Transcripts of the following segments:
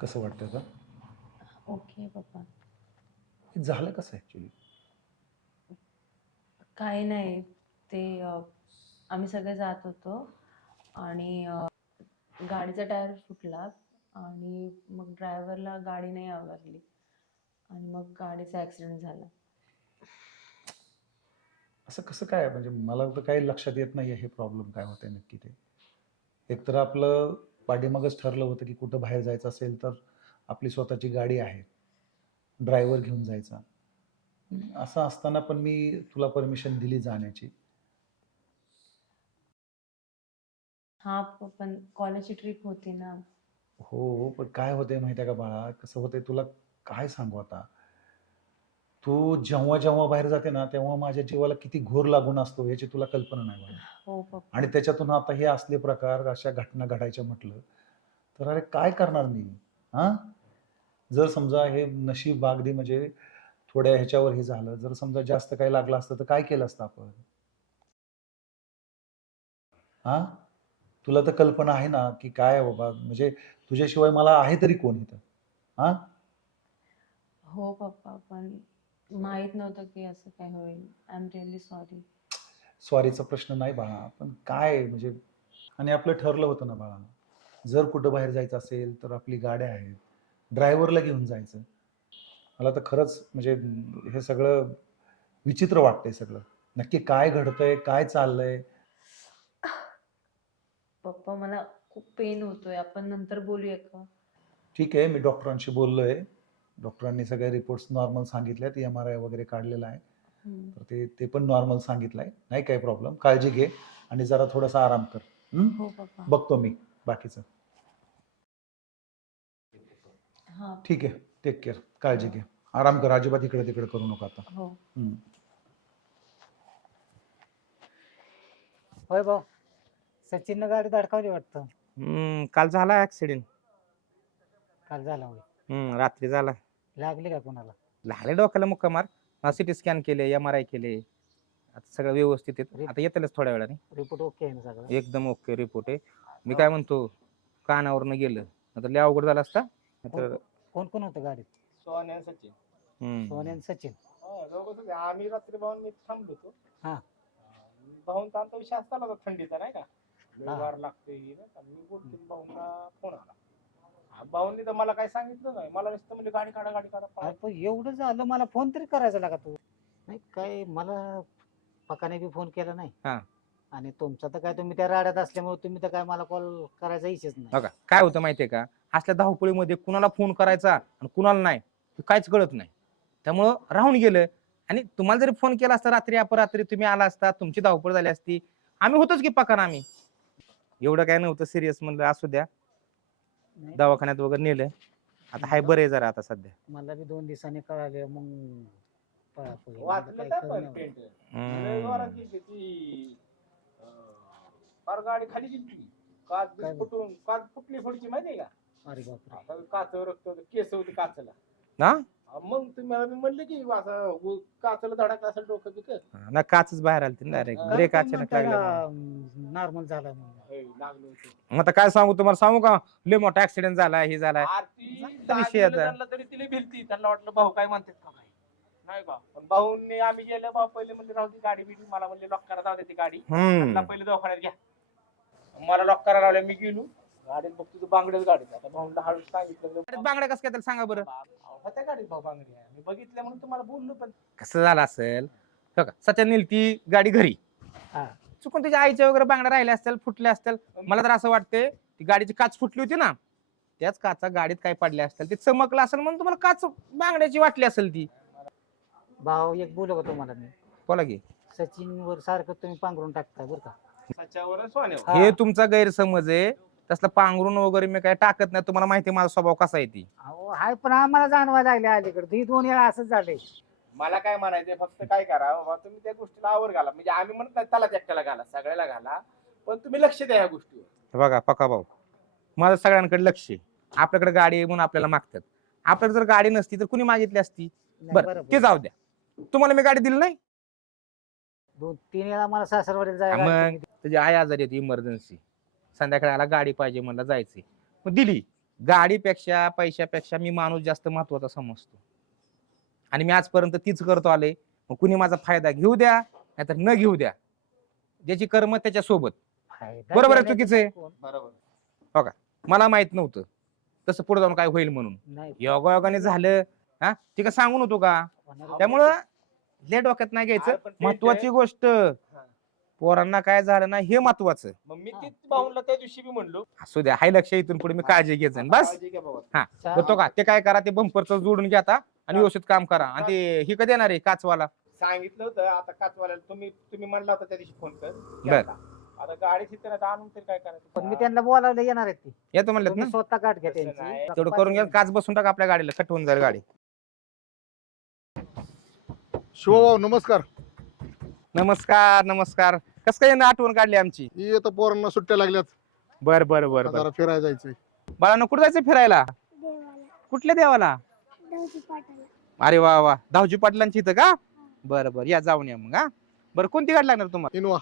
कसं वाटतं का ओके पप्पा हे झालं कसं ॲक्च्युली काही नाही. ते अ, आम्ही सगळे जात होतो आणि अ, गाडीचा टायर फुटला आणि मग ड्रायव्हरला गाडी नाही आवडली आणि मग गाडीचा ॲक्सिडेंट झाला. असं कसं काय? म्हणजे मला तर काही लक्षात येत नाही हे प्रॉब्लेम काय होते नक्की ते. एकतर आपलं पाठीमागच ठरलं होतं की कुठं बाहेर जायचं असेल तर आपली स्वतःची गाडी आहे. ड्रायव्हर घेऊन जायचा. असं असताना पण मी तुला परमिशन दिली जाण्याची. हा पण कॉलेजची ट्रिप होती ना. हो पण काय होते माहिती आहे का बाळा? कसं होते तुला काय सांगू आता? तू जेव्हा जेव्हा बाहेर जाते ना तेव्हा माझ्या जीवाला किती घोर लागून असतो याची तुला कल्पना नाही बाळा हो पप्पा आणि त्याच्यातून आता हे असले प्रकार अशा घटना घडायच्या म्हटलं तर अरे काय करणार मी? हा? जर समजा हे नशीब बागदी म्हणजे थोड्या ह्याच्यावर हे झालं जर समजा जास्त काही लागलं असतं तर काय केलं असतं आपण? हा? तुला तर कल्पना आहे ना की काय आहे बाबा म्हणजे तुझ्याशिवाय मला आहे तरी कोण इथं? हा? हो पप्पा पण माहीत नव्हतं की असं काय होईल. आय एम रिअली सॉरी स्वारीचा प्रश्न नाही बाळा पण काय म्हणजे आणि आपलं ठरलं होतं ना बाळा. जर कुठं बाहेर जायचं असेल तर आपली गाड्या आहेत ड्रायव्हरला घेऊन जायचं. मला तर खरंच म्हणजे हे सगळं विचित्र वाटतंय सगळं. नक्की काय घडतंय काय चाललंय? पप्पा मला खूप पेन होतोय. आपण नंतर बोलूया का? ठीक आहे मी डॉक्टरांशी बोललोय. डॉक्टरांनी सगळे रिपोर्ट्स नॉर्मल सांगितलेत एम आर आय वगैरे काढलेला आहे. तर ते ते पण नॉर्मल सांगितलंय नाही काही प्रॉब्लेम काळजी घे आणि जरा थोडासा आराम कर. हं? बघतो मी बाकीचं. हा. ठीक आहे. टेक केअर काळजी घे. आराम कर. अजिबात इकडे तिकडे करू नका आता. हो. हम्म. होय भाऊ. सचिननं गाडी धडकावली वाटतं. हम्म, काल झाला ऍक्सिडेंट काल झाला होय. रात्री झाला. लागली का कोणाला? लागले डोक्याला मुक्का मार. सिटी स्कॅन केले एम आर आय केले. आता सगळं व्यवस्थित आहे आता येतलच थोड्या वेळाने. रिपोर्ट ओके आहे ना सगळं? एकदम ओके रिपोर्ट आहे. मी काय म्हणतो कानावरनं गेलं. आता लय अवघड झाला असता. तर कोण कोण होतं गाडीत? सोन्या आणि सचिन. सोने आणि सचिन. हा. आम्ही रात्री भाऊन मी थांबलो होतो. हा. भाऊन आमचा विषय असता होता थंडीचा नाही का? लागतोय मी बोलतो भाऊंना फोन आला. भाऊंनी तर मला काय सांगितलं नाही. मला नुसतं म्हणजे गाडी काढा गाडी काढा अरे पण एवढं झालं मला फोन तरी करायचा लागा तू. नाही काय मला पकाने बी फोन केला नाही. हा. आणि तुमचा तर काय तुम्ही त्या राड्यात असल्यामुळे तुम्ही तर काय मला कॉल करायचा इच्छाच नाही. बघा काय होतं माहितीये का? असल्या धावपळीमध्ये कुणाला फोन करायचा आणि कुणाला नाही हे काहीच कळत नाही. त्यामुळं राहून गेलं. आणि तुम्हाला जरी फोन केला असता रात्री अपरात्री तुम्ही आला असता तुमची धावपळ झाली असती आम्ही होतोच की पकान आम्ही. एवढं काय नव्हतं सिरियस म्हणलं असू द्या. दवाखान्यात वगैरे नेलं. आता हाय बरं आहे जरा आता सध्या. मला बी दोन दिवसांनी कळाले मग पळापळी. मला वाचलं काही काय पण नाही. लय अं, फार गाडी खाली गेली काच काय बीच फुटून काच फुटली पुढची माहितीये का? अरे बापरे. आता काच रक्त केस होते काचला. हा? मग तुम्ही मला मी म्हणले की असं उ- काचला धडकलं असेल डोकं बिकं. ना काचच बाहेर आलती डायरेक्ट ब्रेक अचानक लागला नॉर्मल झाला म्हणून हे, लागलं होतं. मग आता काय सांगू तुम्हाला? सांगू का? लय मोठा ऍक्सिडेंट झाला हे झालाय आरती झाला विषय आता. त्यांना तरी तिला भिलती. त्यांना वाटलं भाऊ काय म्हणतात का काय नाही का पण भाऊंनी आम्ही गेलो भाऊ पहिले म्हणजे राहू दी गाडी बिडी. मला म्हणले लॉक करा जाऊ दे ती गाडी. हम्म. त्यांना पहिले दवाखान्यात घ्या. मला लॉक करा लावल्या मी गेलो. गाडीत बघ तुझं बांगड्याच गाडीत आता भाऊला हळू सांगितलं अरे बांगड्या कसं काय त्याला सांगा बरं? होत्या गाडीत भाऊ बांगड्या मी बघितल्या म्हणून तुम्हाला बोललो पण. कसं झालं असेल? हो का सचिन नेल ती गाडी घरी. हा. चुकून तिच्या आईच्या वगैरे बांगड्या राहिल्या असतील फुटल्या असतील. मला तर असं वाटते ती गाडीची काच फुटली होती ना त्याच काचा गाडीत काय पडल्या असतील. ते चमकलं असेल म्हणून तुम्हाला काच बांगड्याची वाटली असेल ती. भाऊ एक बोलू का तुम्हाला मी. बोला की. सचिन वर सारखं तुम्ही पांघरून टाकताय बरं का. सोन्यावर. हा. हे तुमचा गैरसमज आहे. तसलं पांघरून वगैरे मी काय टाकत नाही. तुम्हाला माहिती आहे माझा स्वभाव कसा आहे ती. अहो हाय पण आम्हाला जाणवायला लागले अलीकडे. ही दोन वेळा असंच झालंय. मला काय म्हणायचंय फक्त काय करा बाबा तुम्ही त्या गोष्टीला आवर घाला. म्हणजे आम्ही म्हणत नाही त्याला एकट्याला घाला सगळ्याला घाला. पण तुम्ही लक्ष द्या या गोष्टीवर. हे बघा पका भाऊ. माझं सगळ्यांकडे लक्ष आहे. आपल्याकडे गाडी आहे म्हणून आपल्याला मागतात. आपल्याकडे जर गाडी नसती तर कुणी मागितली असती? नाही, बरं बरोबर. ते जाऊ द्या. तुम्हाला मी गाडी दिली नाही? दोन तीन वेळा मला सासरवाडीला हा, जायला मग? त्याची आई आजारी होती इमर्जन्सी संध्याकाळी आला गाडी पाहिजे म्हणलं जायचंय. मग दिली. गाडीपेक्षा पैशापेक्षा मी माणूस जास्त महत्त्वाचा समजतो. आणि मी आजपर्यंत तीच करतो आले मग कुणी माझा फायदा घेऊ द्या नाहीतर न घेऊ द्या. ज्याची कर्म त्याच्या सोबत बरोबर आहे, चुकीचं आहे. बरोबर. मला माहीत नव्हतं. तसं पुढे जाऊन काय होईल म्हणून. नाही. योगायोगाने झालं. हा? ठीक आहे सांगू नव्हतो का. त्यामुळं ले डोक्यात नाही घ्यायचं. ते- महत्वाची गोष्ट. पोरांना काय झालं नाही हे महत्वाचं. मग मी तीच भाऊनला त्या दिवशी बी म्हणलो. असू द्या हाय लक्ष इथून पुढे मी काळजी घेत जाईन बस. काळजी घ्या बाबा. चा- होतो का ते काय करा ते बंपरचं जोडून घ्या आता आणि व्यवस्थित काम करा. आणि ते हे कधी येणार आहे काचवाला? सांगितलं होतं आता काचवाल्याला तुम्ही तुम्ही म्हणला होता त्या दिवशी फोन कर. बर. केलता. आता गाडी तिथे आता आणून तरी काय करायचं? पण मी त्यांना बोलावलं येणार आहेत ते. येतो म्हणलं तुम्ही ना स्वतः गाठ घ्या तसं त्यांची. तेवढं करून घ्या काच बसून टाका आपल्या गाडीला कट होऊन जाईल गाडी. शिवभाऊ नमस्कार. नमस्कार नमस्कार. कस काय आठवण काढली आमची? ही आता पोरांना सुट्ट्या लागल्यात. बर बर बर बर. जरा फिरायला जायचंय. बाळांनो कुठं जायचं फिरायला? कुठल्या देवाला? अरे वा वा. दहाजी पाटलांची इथं का? बर बर. या जाऊन या मग हा. बरं कोणती गाडी लागणार तुम्हाला? इनोवा.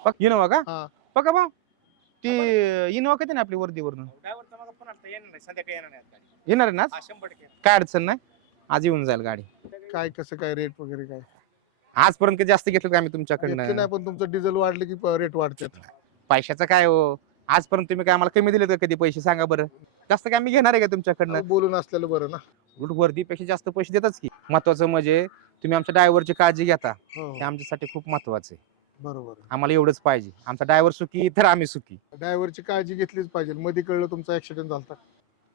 पक इनोवा का? हा. पक्का भाऊ. ती इनोवा कधी ना आपली वर्दीवरून ड्रायव्हरचा मला फोन आलता येणार नाही. संध्याकाळी येणार नाही आज गाडी. येणार आहे ना आज? हा, शंभर टक्के. काय अडचण नाही. आज येऊन जाईल गाडी. काय कसं काय रेट वगैरे काय? आजपर्यंत जास्त घेतलं का आम्ही तुमच्याकडनं? नाही पण तुमचं डिझेल वाढले की रेट वाढतात. पैशाचं काय हो? आजपर्यंत तुम्ही काय आम्हाला कमी दिलेत का कधी पैसे? सांगा बरं. जास्त काय आम्ही घेणार आहे का तुमच्याकडनं? बोलून असलेलं बरं ना. उलट वर्दीपेक्षा जास्त पैसे देतात की. महत्वाचं म्हणजे तुम्ही आमच्या ड्रायव्हरची काळजी घेता. हो हे. आमच्यासाठी खूप महत्वाचं आहे. बरोबर आम्हाला एवढंच पाहिजे. आमचा ड्रायव्हर सुखी तर आम्ही सुखी. ड्रायव्हरची काळजी घेतलीच पाहिजे. मध्ये कळलं तुमचा ऍक्सिडेंट झाला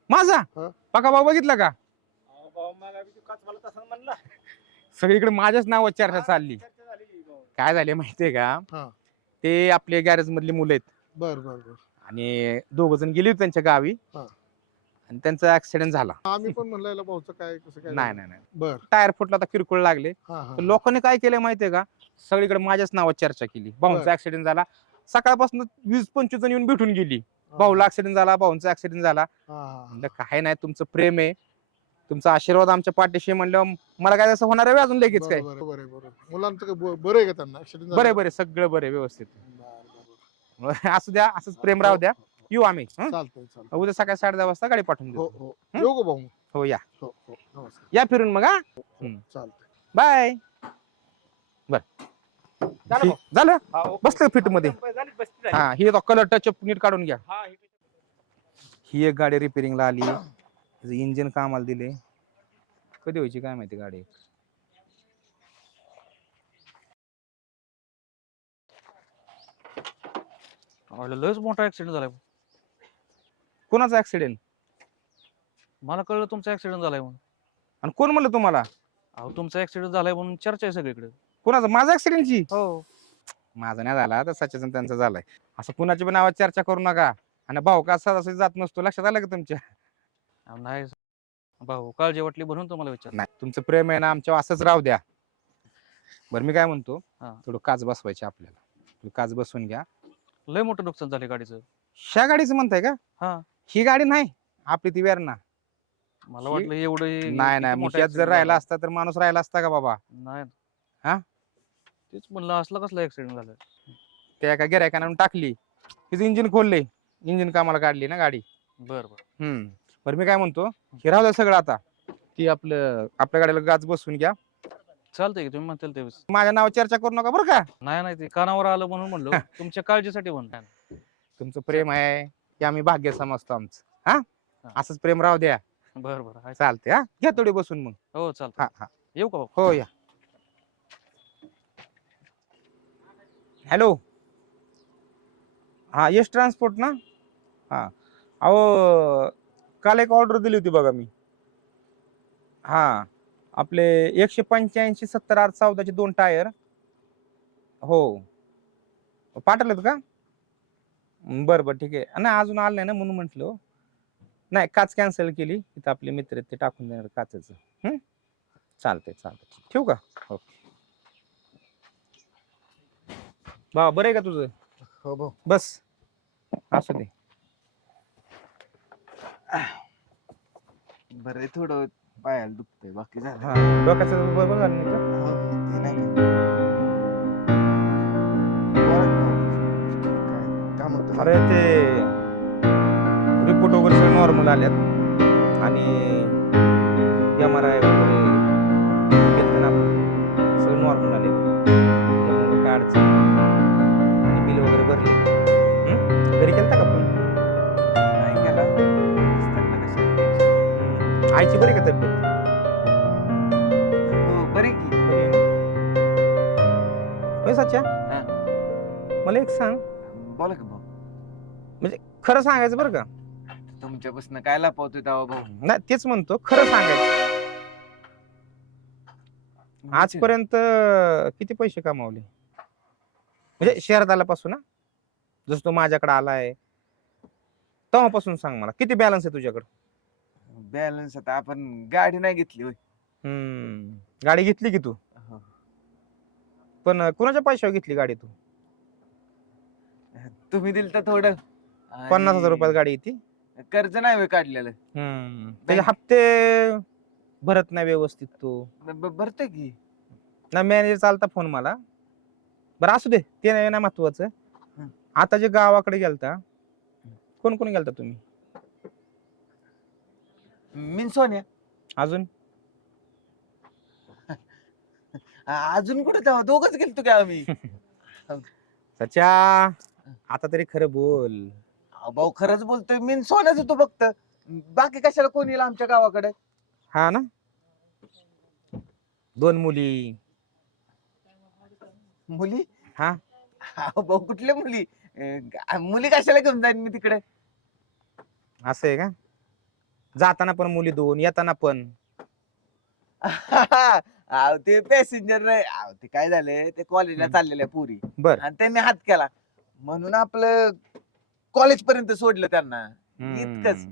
माझा? हा. पका भाऊ बघितला का? अहो, भाऊ, मला बी तो तसं म्हणला. सगळीकडे माझ्याच नावाची चर्चा चालली. काय झाले माहितीये का? हा. ते आपले गॅरेज मधली मुलं आहेत. बर बर बर. आणि दोघ जण गेली होती त्यांच्या गावी. हा. आणि त्यांचा ऍक्सिडेंट झाला. आम्ही पण म्हणलं भाऊचं काय कसं काय नाही नाही नाही. बर. टायर फुटला तर किरकोळ लागले. हा हा. तर लोकांनी काय केलं माहितीये का? सगळीकडे माझ्याच नावात चर्चा केली. भाऊंचा. ऍक्सिडेंट झाला. सकाळपासून वीस पंचवीस जण येऊन भेटून गेली. भाऊला ऍक्सिडेंट झाला भाऊंचा ऍक्सिडेंट झाला. हा, हा, म्हणलं काय नाही तुमचं प्रेम आहे. तुमचा आशीर्वाद आमच्या पाठीशी म्हणलं मला काय तसं होणार आहे अजून हा. लगेच काय? बरं, बरं, बरं, बरं. मुलांचं काय ब- बरं आहे का त्यांना? ऍक्सिडेंट बरे बरे सगळं बरे व्यवस्थित. असू द्या असंच प्रेम राहू द्या. येऊ आम्ही हं? चालतंय चालतंय. उद्या सकाळी साडे दहा वाजता गाडी पाठवून हो देऊ हो? येऊ भाऊ? हो या. हो हो. नमस्कार. या फिरून मग हा? चालतंय. बाय. बर. झालं भाऊ? झालं? हा. बसलं फिटमध्ये. झाली, बसती झाली. हा ही कलर टच नीट काढून घ्या. हा, हे- ही एक गाडी रिपेरिंगला आली. इंजिन कामाला दिले? कधी व्हायची काय माहिती गाडी? लयच मोठा ऍक्सिडेंट झालाय कोणाचा ऍक्सिडेंट मला कळलं तुमचा ऍक्सिडेंट झालाय म्हणून. आणि कोण म्हणलं तुम्हाला? अहो तुमचा ऍक्सिडेंट झालाय म्हणून चर्चा आहे सगळीकडे. कोणाचा? माझा ऍक्सिडेंटची हो. माझा नाही झाला तर सच्याचा त्यांचा झालाय. असं कुणाची पण नावात चर्चा करू नका. आणि भाऊ का सहजासहजी जात नसतो. लक्षात आलं का तुमच्या? नाही भाऊ काळजी वाटली म्हणून तुम्हाला विचार नाही तुमचं प्रेम आहे ना आमच्या असंच राहू द्या. बरं मी काय म्हणतो हा. थोडं काच बसवायचे आपल्याला. तुम्ही काच बसवून घ्या. लय मोठं नुकसान झाले गाडीचं. ह्या गाडीचं म्हणताय का? हा. ही गाडी नाही आपली ती वेरणा मला ही- वाटलं एवढं हे- नाही किती नाही मोठा मुख्यात जर accident राहिला झाला. असता तर माणूस राहिला असता का बाबा? नाही. हा? तेच म्हणलं असला कसला ऍक्सिडेंट झालाय त्या एका गिरायकानं टाकली. तिचं इंजिन खोलले इंजिन कामाला काढली ना गाडी. बर बर. हम्म. बरं मी काय म्हणतो हे राहू द्या सगळं आता. ती आपलं आपल्या गाडीला गाच बसवून घ्या. चालतंय की तुम्ही म्हणताल तेव्हा माझ्या नाव चर्चा करू नका बरं का? नाही नाही ते कानावर आलं म्हणून म्हणलं. तुमच्या काळजीसाठी म्हणलं तुमचं प्रेम आहे हे आम्ही भाग्य समजतो आमचं. हा? हा. असंच प्रेम राहू द्या. बर बर आहे. चालते हा? घ्या थोडी बसून मग. हो चालतं हा हा. येऊ का भाऊ हो या. हॅलो. हा यश ट्रान्सपोर्ट ना? हा. अहो काल एक ऑर्डर दिली होती बघा मी. हा आपले एकशे पंच्याऐंशी सत्तर आठ चौदाचे दोन टायर. हो. पाठवलेत का? बरं बरं ठीक आहे. नाही अजून आलं नाही ना म्हणून म्हटलं. हो. नाही काच कॅन्सल केली. इथं आपले मित्र आहेत ते टाकून देणार काचेचं? चालतंय चालतंय. ठेवू का? हो. बा बरं आहे का तुझं? हो भाऊ. बस. असू दे. बरं थोडं पायाला दुखतंय बाकी झालं. डोक्याचं बरोबर झालं नाही का? हो, ते नाही का? काय अरे ते रिपोर्ट वगैरे सगळं नॉर्मल आल्यात. आणि एम आर आय खरं सांगायचं बरं का? तुमच्यापासून काय लपवतोय तेव्हा भाऊ? नाही तेच म्हणतो खरं सांगायचं. आजपर्यंत किती पैसे कमावले? म्हणजे शहरात आल्यापासून ना जसं तो माझ्याकडे आलाय. तेव्हापासून सांग मला किती बॅलन्स आहे तुझ्याकडे? बॅलन्स आता आपण गाडी नाही घेतली होय. हम्म गाडी घेतली की तू? हो. पण कुणाच्या पैशावर घेतली गाडी तू? तुम्ही दिल तर थोडं. पन्नास हजार रुपयात गाडी येते. कर्ज नाही होय काढलेलं. हम्म. त्याचे हप्ते भरत नाही व्यवस्थित तू. ब- ब- भरतोय की? ना मॅनेजर चालता फोन मला. बरं असू दे. ते नाही ना महत्वाचं. आता जे गावाकडे गेलता कोण कोण गेलता तुम्ही? मिन सोन्या. अजून? आ- अजून कुठे तेव्हा? दोघच गेलतो की आम्ही. सच्या आता तरी खरं बोल. भाऊ खरंच बोलतोय. मी सोन्याच होतो फक्त बाकी कशाला कोण येईल आमच्या गावाकडे? हा ना. दोन मुली. मुली? हा. अहो, भाऊ कुठल्या मुली? अं, मुली कशाला घेऊन जाईन मी तिकडे? असं आहे का? जाताना पण मुली दोन येताना पण. अहो, ते पॅसेंजर ते काय झालंय? ते कॉलेजला हम्म. चाललेल्या पुरी. बर. आणि त्यांनी हात केला. म्हणून आपलं कॉलेज पर्यंत सोडलं त्यांना. इतकंच.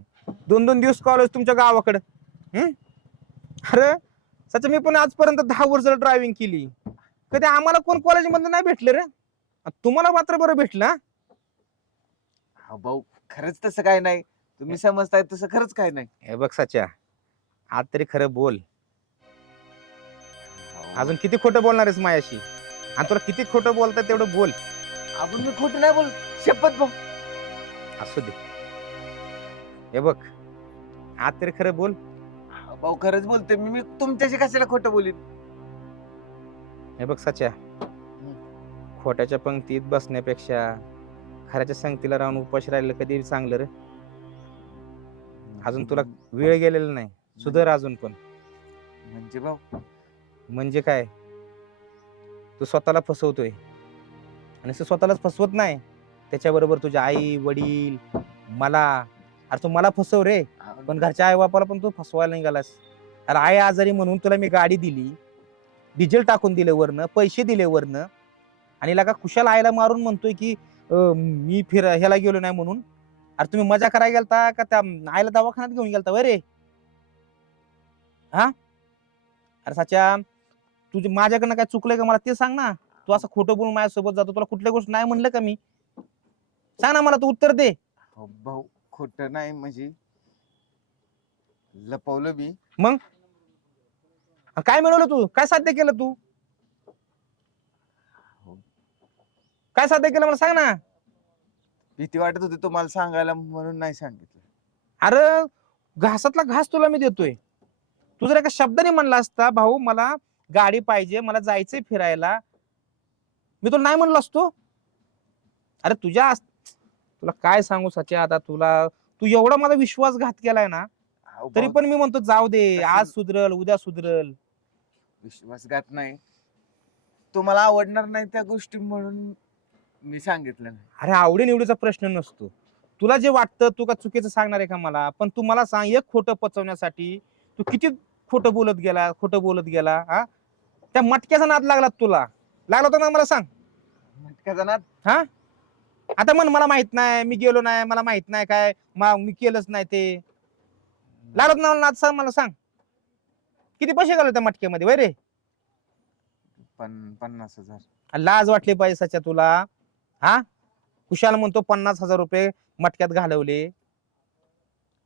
दोन दोन दिवस कॉलेज तुमच्या गावाकडे. अरे सच मी पण आजपर्यंत दहा वर्ष ड्रायव्हिंग केली. कधी आम्हाला कोण कॉलेज मधलं नाही भेटलं रे? तुम्हाला मात्र बरं भेटलं हा? भाऊ खरंच तसं काय नाही. तुम्ही समजताय तसं खरंच काय नाही. हे बघ सच्या आज तरी खरं बोल. अजून किती खोटं बोलणार आहेस मायाशी? आणि तुला किती खोटं बोलता तेवढं बोल. आपण मी खोटं नाही बोल शपथ भाऊ असू दे. हे बघ आज तरी खरं बोल. भाऊ खरंच बोलतोय मी. मी तुमच्याशी कशाला खोटं बोलीन? हे बघ सच्या. खोट्याच्या पंक्तीत बसण्यापेक्षा खऱ्याच्या संगतीला राहून उपाशी राहिलं कधी चांगलं रे? अजून तुला वेळ गेलेला नाही. सुधर अजून पण. म्हणजे भाऊ? म्हणजे काय? तू स्वतःला फसवतोय. आणि तू स्वतःलाच फसवत नाही. त्याच्याबरोबर तुझे आई वडील मला. अरे तू मला फसव रे. पण घरच्या आई बापाला पण तू फसवायला निघालास अरे आई आजारी म्हणून तुला मी गाडी दिली. डिझेल टाकून दिले वरनं पैसे दिले वरनं. आणि लगा खुशाल आईला मारून म्हणतोय की अं, मी फिर ह्याला गेलो नाही म्हणून. अरे तुम्ही मजा करायला गेलता का त्या आईला दवाखान्यात घेऊन गेलता वय रे? हा? अरे साच्या तुझे माझ्याकडनं काय चुकलंय का मला ते सांग ना. तू असं खोटं बोलून माझ्यासोबत जातो. तुला कुठल्या गोष्ट नाही म्हणलं का मी? सांग ना मला तू उत्तर दे. अहो, भाऊ खोट नाही म्हणजे लपवलं मी. अरे काय मिळवलं तू? काय साध्य केलं तू? काय साध्य केलं मला सांग ना. भीती वाटत होती तुम्हाला सांगायला म्हणून नाही सांगितलं. अरे घासातला घास तुला मी देतोय. तू जर एका शब्दाने म्हणला असता भाऊ मला गाडी पाहिजे मला जायचंय फिरायला. मी तुला नाही म्हणलो असतो. अरे तुझ्या अस- तुला काय सांगू सच्या आता तुला तू एवढा माझा विश्वासघात केलाय ना अहो, तरी भाऊ, पण मी म्हणतो जाऊ दे आज सुधरल उद्या सुधरल. विश्वासघात नाही. तुम्हाला आवडणार नाही त्या गोष्टी म्हणून मी सांगितलं नाही. अरे आवडी निवडीचा प्रश्न नसतो. तुला जे वाटतं तू का चुकीचं सांगणार आहे का मला? पण तू मला सांग एक खोटं पचवण्यासाठी तू किती खोटं बोलत गेला खोटं बोलत गेला हा? त्या मटक्याचा नाद लागला तुला. लागला होता ना मला सांग. मटक्याचा नाद? आता म्हण मला माहीत नाही मी गेलो नाही मला माहीत नाही काय मा- मी केलंच नाही ते. लागत ना नाद सांग मला सांग. किती पैसे घालू त्या मटक्यामध्ये वय रे? पण पन्नास हजार. लाज वाटली पाहिजे सच्या तुला. हा? कुशाल म्हणतो पन्नास हजार रुपये मटक्यात घालवले.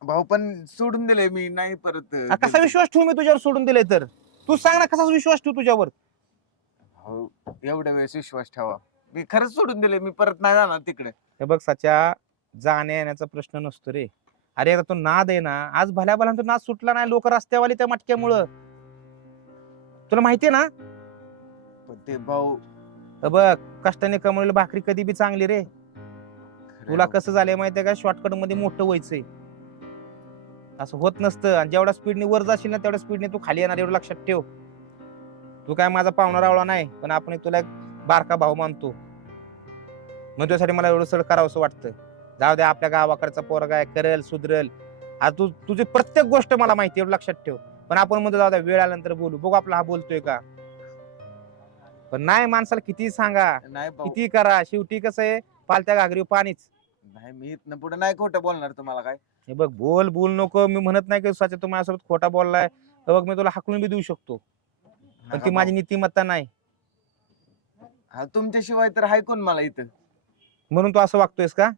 भाऊ पण सोडून दिले मी नाही परत आ, कसा विश्वास ठेवू मी तुझ्यावर सोडून दिले तर? तू सांग ना कसा विश्वास ठेवू तुझ्यावर? भाऊ एवढ्या वेळेस विश्वास ठेवा. मी खरंच सोडून दिले मी परत नाही जाणार तिकडे. हे बघ सच्या जाण्या येण्याचा प्रश्न नसतो रे. अरे आता तो नाद आहे ना आज भल्या भल्या तो नाद सुटला नाही लोक रस्त्यावाली त्या मटक्यामुळं. तुला माहितीये ना? पण ते भाऊ तर बघ कष्टाने कमवलेली भाकरी कधी बी चांगली रे. खरं तुला कसं झालंय माहितीये का? शॉर्टकटमध्ये मोठं व्हायचंय. असं होत नसतं आणि जेवढ्या स्पीडने वर जाशील ना तेवढ्या स्पीडने तू खाली येणार एवढं लक्षात ठेव. तू काय माझा पाहुणा रावळा नाही पण आपण एक तुला एक बारका भाऊ मानतो. मग तुझ्यासाठी मला एवढं सड करावंसं वाटतं. जाऊ दे आपल्या गावाकडचा पोरगा आहे करेल सुधरेल. आता तू तुझी प्रत्येक गोष्ट मला माहिती एवढं लक्षात ठेव. पण आपण म्हणतो जाऊ द्या वेळ आल्यानंतर बोलू. बघू आपला हा बोलतोय का? पण नाही माणसाला किती सांगा. नाही भाऊ. किती करा. शेवटी कसं आहे पालत्या घागरी पाणीच. नाही मी इथनं पुढे नाही खोटं बोलणार तुम्हाला काय? हे बघ बोल बोल नको. मी म्हणत नाही की सच्या तू माझ्यासोबत खोटा बोललाय. तर बघ मी तुला हाकलून बी देऊ शकतो. पण ती माझी. नीतिमत्ता नाही. हा, तुमच्याशिवाय तर हाय कोण मला इथं? म्हणून तू असं वागतोयस का?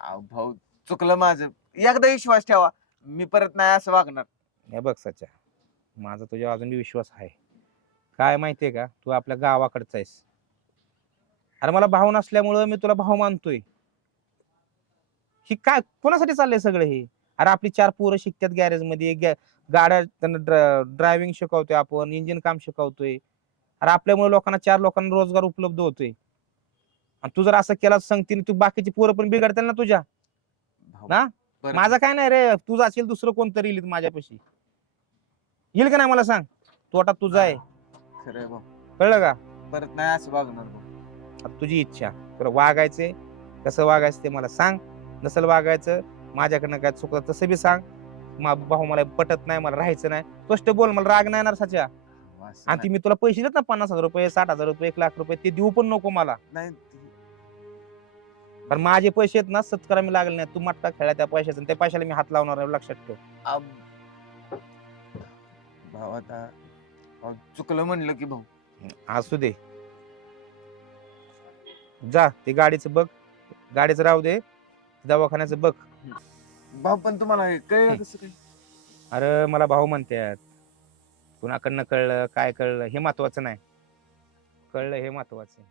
अहो, भाऊ चुकलं माझं. एकदा विश्वास ठेवा मी परत नाही असं वागणार. हे बघ सच्या माझा तुझ्या अजून बी विश्वास आहे. काय माहितीये का? तू आपल्या गावाकडचा आहेस. अरे मला भाऊ नसल्यामुळं मी तुला भाऊ मानतोय. ही काय कोणासाठी चाललंय सगळं हे? अरे आपली चार पोरं शिकतात गॅरेजमध्ये गा- गाड्या त्यांना ड्रायव्हिंग शिकवतोय आपण इंजिन काम शिकवतोय. अरे आपल्यामुळे लोकांना चार लोकांना रोजगार उपलब्ध होतोय. आणि तू जर असं केला सांगतील तू बाकीची पोरं पण बिघडतील ना तुझ्या. भाऊ, ना? माझं काय नाही रे तू जाशील दुसरं कोणतरी येईल माझ्यापाशी. येईल का नाही मला सांग? तोटा तुझा आहे. खरं आहे भाऊ. कळलं का? परत नाही असं वागणार भाऊ. आता तुझी इच्छा. तुला वागायचे कसं वागायचं ते मला सांग. नसेल वागायचं माझ्याकडनं काय चुकलं तसं बी सांग. मा भाऊ मला पटत नाही मला राहायचं नाही. स्पष्ट बोल मला राग नाही येणार साच्या. असं आणि ती मी तुला पैसे देत ना पन्नास हजार रुपये साठ हजार रुपये एक लाख रुपये ते देऊ पण नको मला. नाही कारण माझे पैसे आहेत ना सत्कारा मी लागले नाही तू मटका खेळा त्या पैशाचा आणि त्या पैशाला मी हात लावणार आहे, लक्षात ठेव. आता भाऊ, चुकलं म्हणलं की भाऊ. असू दे. जा ते गाडीचं बघ. गाडीचं राहू दे. दवाखान्याचं बघ. भाऊ पण तुम्हाला हे कळलं. कसं काय? अरे मला भाऊ म्हणतात कुणाकडनं कळलं काय कळलं हे महत्वाचं नाही. कळलं हे महत्वाचं आहे.